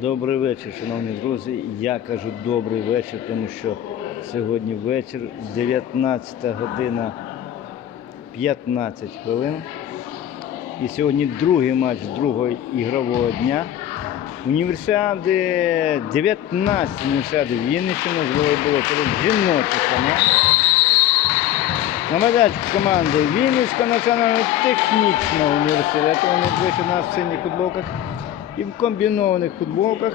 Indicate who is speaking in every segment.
Speaker 1: Добрий вечір, шановні друзі. Я кажу добрий вечір, тому що сьогодні вечір, 19 година 15 хвилин. І сьогодні другий матч другого ігрового дня. Універсіади 19 універсіади Вінниччини з волейболу серед жіночих команд. На майданчику команди Вінницького національного технічного університету. Вони двічі у нас в синіх футболках. І в комбінованих футболках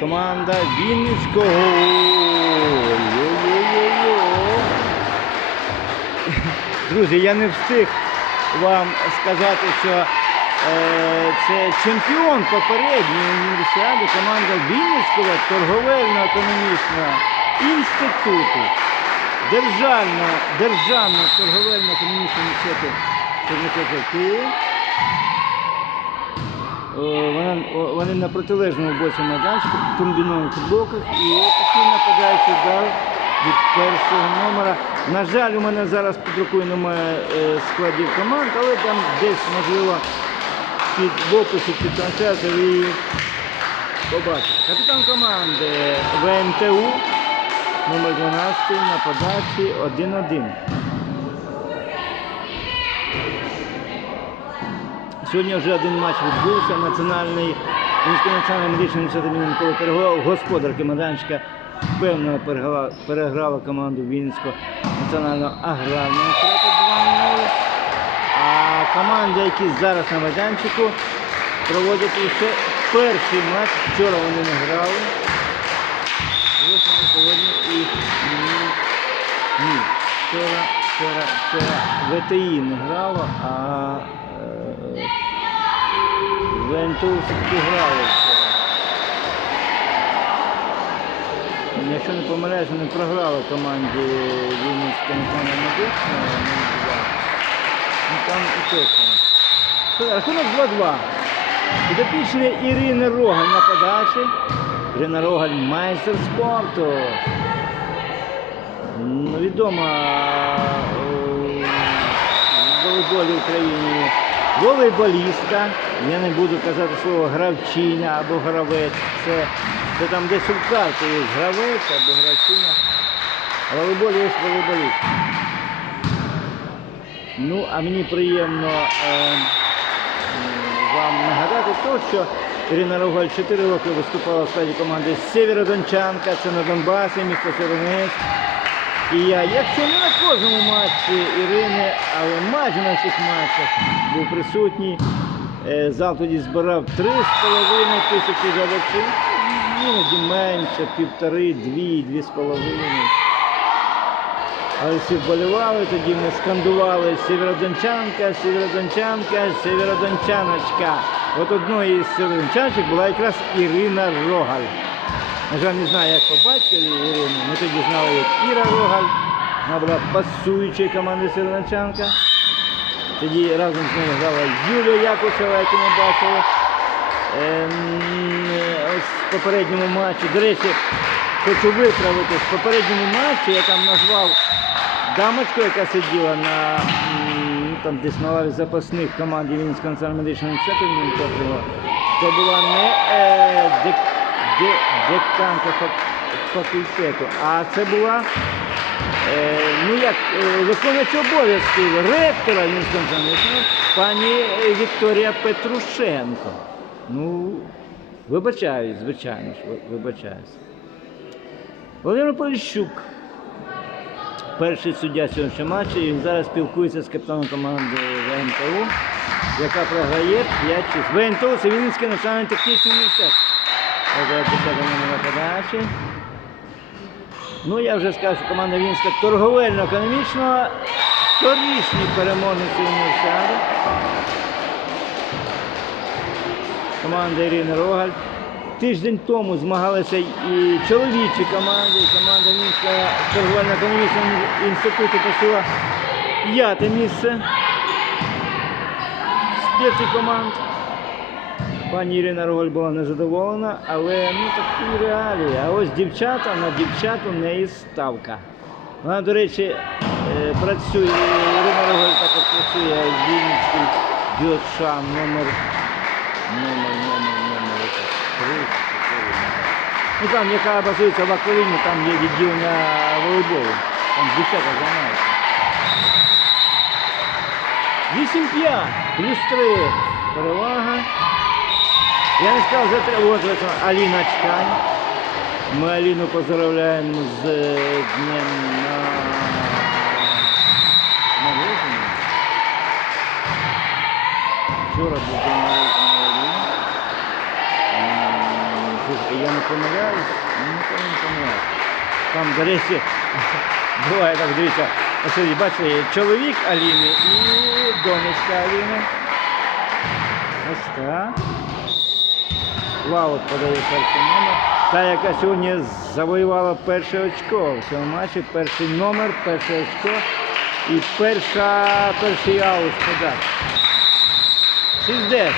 Speaker 1: команда Вінницького. Друзі, я не встиг вам сказати, що е, це чемпіон попередньої універсіади команда Вінницького торговельно-економічного інституту. Державна, державна торговельно-економічного інституту Чернівецького вони на протилежному боці майданчику, комбінованих футболках і такий нападаючий удар від першого номера. На жаль, у мене зараз під рукою немає е, складів команд, але там десь, можливо, під в під трансляцією ви її побачите. Капітан команди ВМТУ номер 12 на подачі 1-1. Сьогодні вже один матч відбувся. Національний Мінський національний медичний університет Миколи Пирогова, господарки майданчика впевнено переграла, команду Вінницького національного аграрного університету 2-0. А команди, які зараз на майданчику, проводять лише перший матч. Вчора вони не грали. Ось вони сьогодні і ні. Вчора, вчора, вчора ВТІ не грало, а е, все-таки грали. Якщо не помиляюсь, вони програли команді Вінницького національного медичного. Ну там і точно. Рахунок 2-2. Підопічні Ірини Рогаль на подачі. Ірина Рогаль майстер спорту. Відома е, в волейболі в Україні волейболістка. Я не буду казати слово гравчиня або гравець. Це, це там десь у карті є гравець або гравчиня. А волейболі є волейболіст. Ну, а мені приємно е, вам нагадати то, що Ірина Рогаль 4 роки виступала в складі команди Сєвєродончанка, це на Донбасі, місто Сєвєродонецьк. І я, якщо не на кожному матчі Ірини, але майже на всіх матчах був присутній. Е, Зал тоді збирав 3,5 тисячі глядачів, іноді менше, півтори, дві, дві з половиною. Але всі вболівали, тоді ми скандували Сєвєродончанка, Сєвєродончанка, Сєвєродончаночка. От одною із сєвєродончаночок була якраз Ірина Рогаль. На жаль, не знаю, як по батькові Ірини. Ми тоді знали, як Іра Рогаль. Вона була пасуючою команди Сєвєродончанка. Тоді разом з нею грала Юлія Якушева, яку ми бачили. Ем, в попередньому матчі. До речі, хочу виправити, в попередньому матчі я там назвав дамочку, яка сиділа на ну, там десь на лаві запасних команді Вінницького національного медичного інституту. Це була не е, деканка факультету, а це була е, ну як е, виконуючий обов'язки ректора національного пані е, Вікторія Петрушенко. Ну, вибачаюсь, звичайно ж, вибачаюсь. Володимир Поліщук, перший суддя сьогоднішнього матчу, і зараз спілкується з капітаном команди ВНТУ, яка програє 5-6. ВНТУ це Вінницький національний технічний університет. Ну, я вже сказав, що команда Вінська торговельно-економічно торічні переможниці універсіади. Команда Ірини Рогаль. Тиждень тому змагалися і чоловічі команди, і команда Мінського торговельно-економічного інституту посіла п'яте місце з п'яти команд. Пані Ірина Рогаль була незадоволена, але ну такі реалії. А ось дівчата, на дівчат у неї ставка. Вона, до речі, е, працює, Ірина Рогаль також працює в Вінницькій Дюша номер номер, номер, номер, якось, три, чотири, Ну там, яка базується в Акваріні, там є відділення волейболу. Там дівчата займаються. 8-5, плюс 3. Перевага. Я не сказав за три. От ось Аліна Чкань. Ми Аліну поздравляємо з е, днем на народження. Вчора був день народження Аліни. Я не помиляюсь, ну, ніколи не помиляюсь. Там, до речі, буває так, дивіться, ось бачите, чоловік Аліни і донечка Аліни. Ось так. Лаут подає перший номер. Та, яка сьогодні завоювала перше очко в цьому матчі, перший номер, перше очко і перша, перший аут подачі. 60.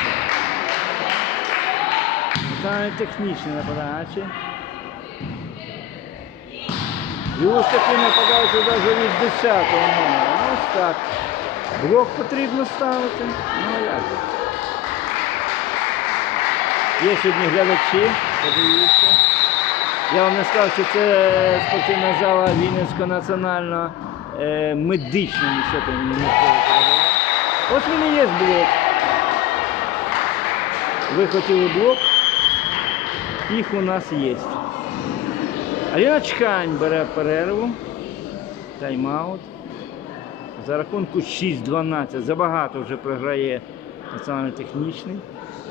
Speaker 1: Саме технічні на подачі. І ось таки нападаючи навіть від 10 номера. Ось так. Блок потрібно ставити. Ну як? Є сьогодні глядачі, подивіться. Я вам не сказав, що це спортивна зала Вінницького національного е, медичного Коровая. Ось він і є блок. Ви хотіли блок? Їх у нас є. Аліна Чхань бере перерву. Тайм-аут. За рахунку 6-12. Забагато вже програє національно-технічний.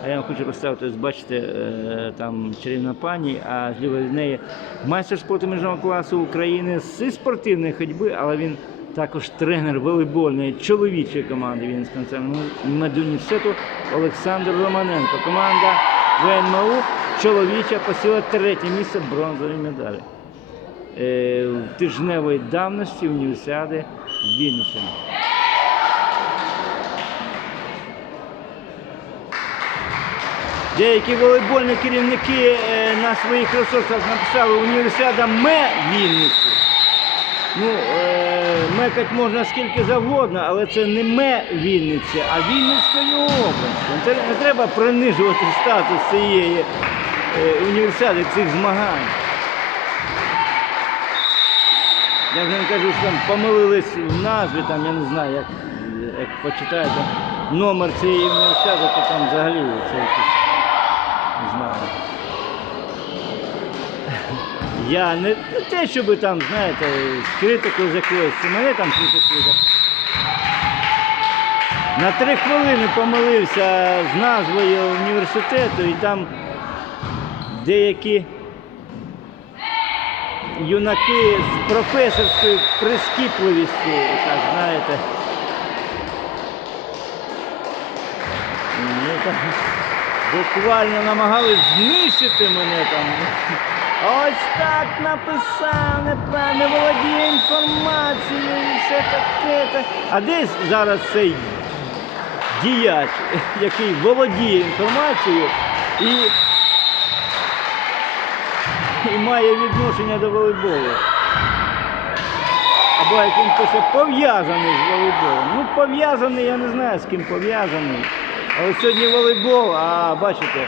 Speaker 1: А я вам хочу представити, ось бачите, е, там чарівна пані, а зліва від неї майстер спорту міжнародного класу України зі спортивної ходьби, але він також тренер волейбольної чоловічої команди Вінницького національного медуніверситету Олександр Романенко. Команда ВНМУ чоловіча посіла третє місце бронзові медалі. Е, в тижневої давності універсіади Вінниччини. Деякі волейбольні керівники е, на своїх ресурсах написали універсіада ме Вінниці. Ну, е, мекать можна скільки завгодно, але це не ме Вінниці, а Вінницької області. Не треба принижувати статус цієї е, універсіади, цих змагань. Я вже не кажу, що там помилились в назві, там, я не знаю, як, як почитаєте номер цієї універсіади, то там взагалі це якийсь, не знаю. Я не, те, щоб там, знаєте, з критикою з мене там критикують. На три хвилини помилився з назвою університету і там деякі юнаки з професорською прискіпливістю, так знаєте. Буквально намагались знищити мене там. Ось так написав, неправильно володіє інформацією і все таке. А десь зараз цей діяч, який володіє інформацією і і має відношення до волейболу. Або як він пов'язаний з волейболом. Ну, пов'язаний, я не знаю, з ким пов'язаний. Але сьогодні волейбол, а бачите,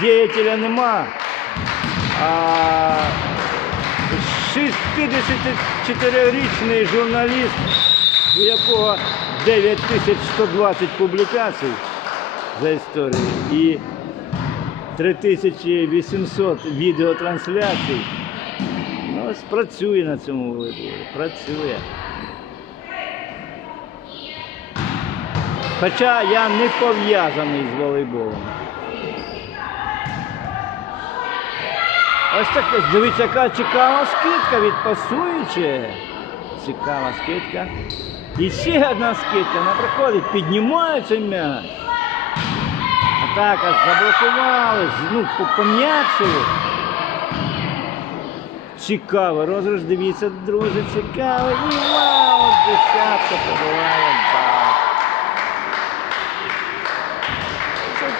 Speaker 1: діятеля нема. А 64-річний журналіст, у якого 9120 публікацій за історію і 3800 відеотрансляцій. Ну, працює на цьому волейболі, працює. Хоча я не пов'язаний з волейболом. Ось таке, дивіться, яка цікава скидка від пасуючи. Цікава скидка. І ще одна скидка, вона приходить, піднімається м'яч. Атака заблокували, ну, пом'якшили. Цікаво, розіграш, дивіться, друзі, цікаво. І вау, десятка побиває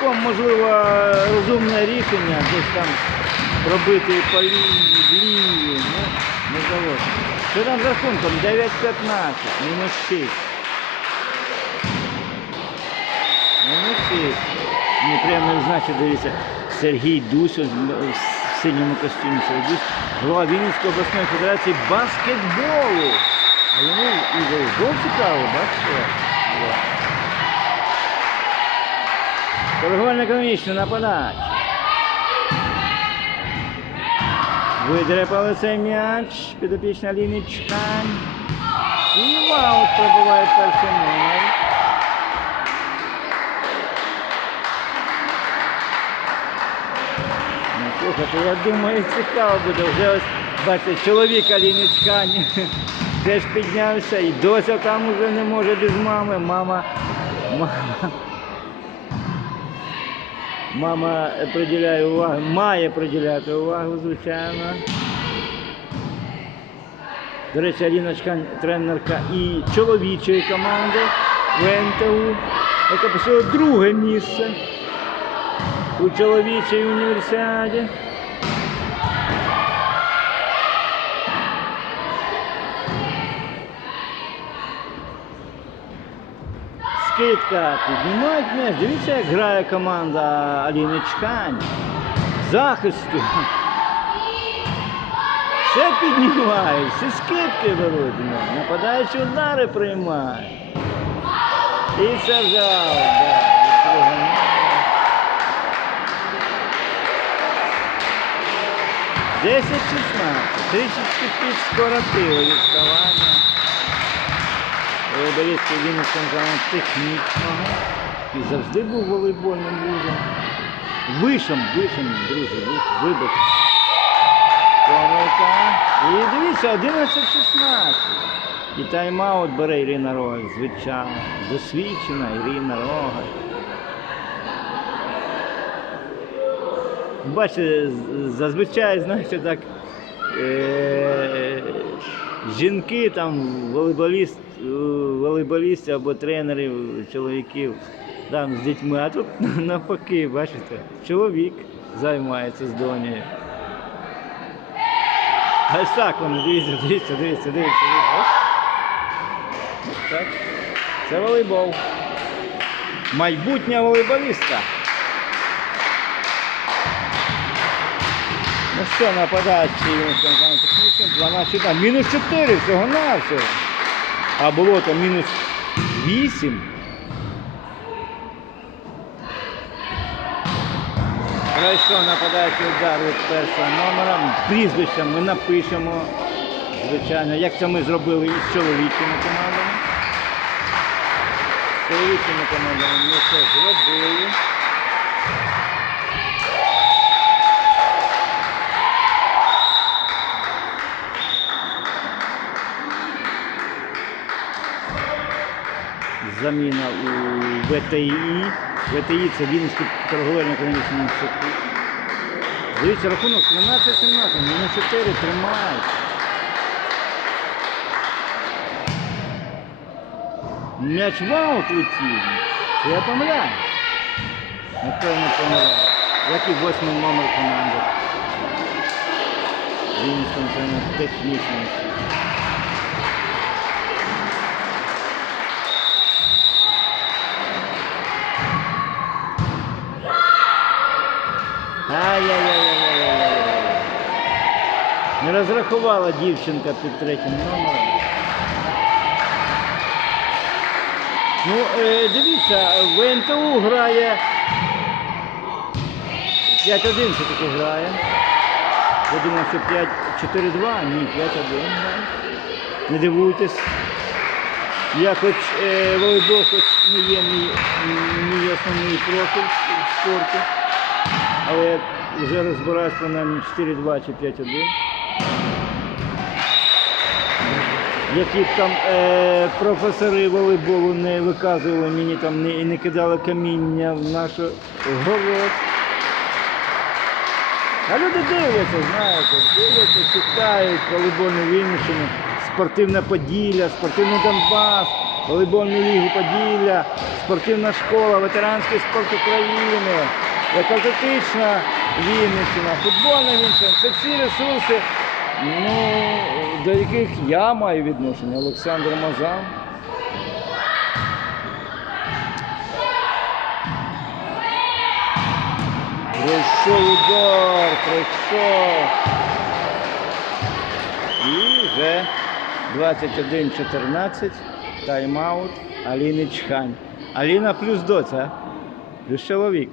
Speaker 1: Цілком можливо розумне рішення десь там пробити по лінії, в лінію, ну, не вдалося. Що там з рахунком? 9-15, мінус 6. Мінус 6. Мені приємно відзначити, дивіться, Сергій Дусю з- з синьому костюмі Середюк, голова Вінницької обласної федерації баскетболу. А йому і волейбол цікавий, бачите? От. Торговельно-економічна нападач. Видряпали цей м'яч, підопічна лінічка. І ваут пробиває перший номер. Ну, слухайте, я думаю, цікаво буде. Вже ось, бачите, чоловік Аліничка теж піднявся, і дося там вже не може без мами. Мама, мама, мама приділяє увагу, має приділяти увагу, звичайно. До речі, Аліночка тренерка і чоловічої команди ВНТУ, яка посіла друге місце у чоловічій універсіаді. Скидка піднімають м'яч. Дивіться, як грає команда Аліни Чкань. Захисту. Все піднімають, всі скидки беруть. ну, Нападаючі удари приймають. І це номера. 10 16 трішечки підскоротили відставання. Волейболістки Вінницького команд технічного. І завжди був волейбольним вузом. Вишем, вишем, друзі, вибач. Помилка. І дивіться, 11-16. І тайм-аут бере Ірина Рогаль, звичайно. Досвідчена Ірина Рогаль. Бачите, зазвичай, знаєте, так. Е- жінки, там, волейболіст, е, волейболістів або тренерів, чоловіків там, з дітьми, а тут навпаки, бачите, чоловік займається з донею. Ось так вони, дивіться, дивіться, дивіться, дивіться. Ось так. Це волейбол. Майбутня волейболістка. Ну що, нападаючи технічно, 12 там, мінус 4 всього на всього. А було то мінус 8. Пройшов нападаючий удар від першого номера. Прізвище ми напишемо, звичайно, як це ми зробили із чоловічими командами. З чоловічими командами ми це зробили. Заміна у ВТІ. ВТІ це Вінницький торговельно-економічний інститут. Дивіться, рахунок 13-17, мінус 4 тримають. М'яч в аут летів. Я помиляю. Напевно помиляю. Як і восьмий номер команди. Вінницький технічний Ай-яй-яй-яй-яй-яй. Не розрахувала дівчинка під третім номером. Ну, е, дивіться, в НТУ грає. 5-1 все-таки грає. Я думав, що 5-4-2, ні, 5-1 грає. Не дивуйтесь. Я хоч е, волейбол хоч не є мій основний профіль в спорті, але вже розбираюсь принаймні 4-2 чи 5-1. Які б там е, професори волейболу не виказували мені там не, і не кидали каміння в нашу город. А люди дивляться, знаєте, дивляться, читають волейбольну Вінниччину, спортивне Поділля, спортивний Донбас, волейбольну лігу Поділля, спортивна школа, ветеранський спорт України, легкоатлетична Вінниччина, футбольна Вінниччина. Це всі ресурси, ну, до яких я маю відношення. Олександр Мазан. Пройшов удар, пройшов. І вже 21-14. Тайм-аут Аліни Чхань. Аліна плюс доця, плюс чоловік.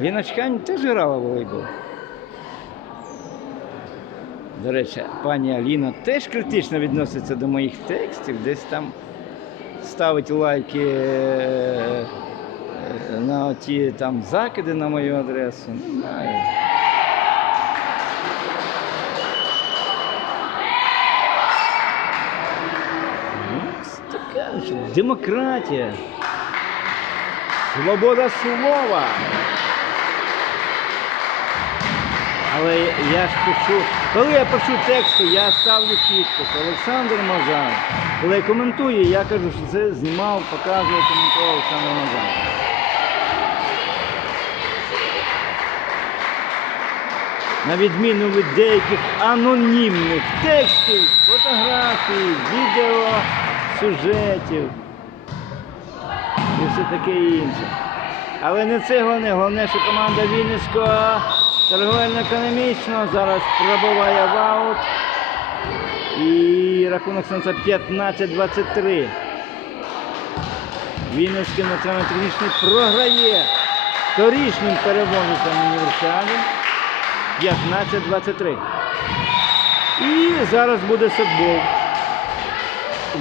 Speaker 1: Аліна Чхань теж грала в волейбол. До речі, пані Аліна теж критично відноситься до моїх текстів, десь там ставить лайки е, е, на ті там закиди на мою адресу. Не знаю. Ну, демократія. Свобода слова. Але я ж пишу, коли я пишу тексти, я ставлю підпис Олександр Мазан. Коли я коментую, я кажу, що це знімав, показував, коментував Олександр Мазан. На відміну від деяких анонімних текстів, фотографій, відео, сюжетів і все таке інше. Але не це головне, головне, що команда Вінницького торговельно-економічного зараз пробуває в аут. І рахунок становиться 15-23. Вінницький національно-технічний програє торічним перевозицям універсіади 15-23. І зараз буде сетбол.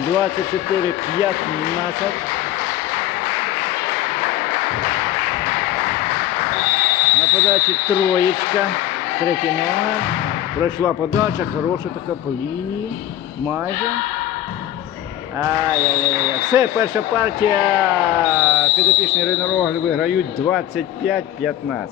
Speaker 1: 24-15. Подачі троєчка, третя нога. Пройшла подача, хороша така по лінії. Майже. Ай-яй-яй. Все, перша партія. Підопічний ринорог виграють 25-15.